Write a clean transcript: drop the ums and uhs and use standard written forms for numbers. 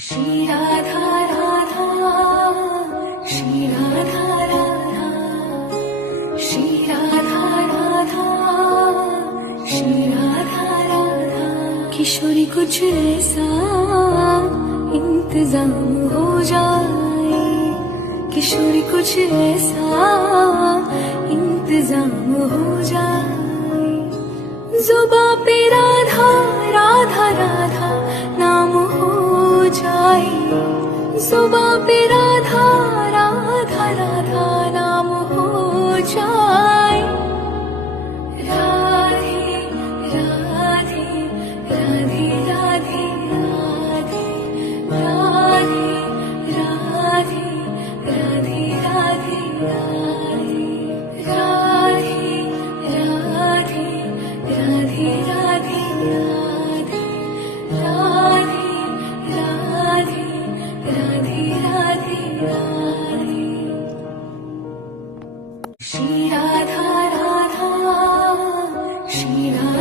श्री राधा राधा, श्री राधा राधा, श्री राधा राधा, श्री राधा राधा। किशोरी कुछ ऐसा इंतजाम हो जाए, किशोरी कुछ ऐसा इंतजाम हो जाए। जुबां पे राधा राधा राधा नाम हो जाए, जुबां पे राधा राधा राधा नाम हो जाए। राधे राधे राधे राधे राधे, राधे राधे राधे राधे राधे, राधे राधे राधे राधे राधे, राधे राधे राधे राधे राधे। श्री राधा राधा, श्री राधा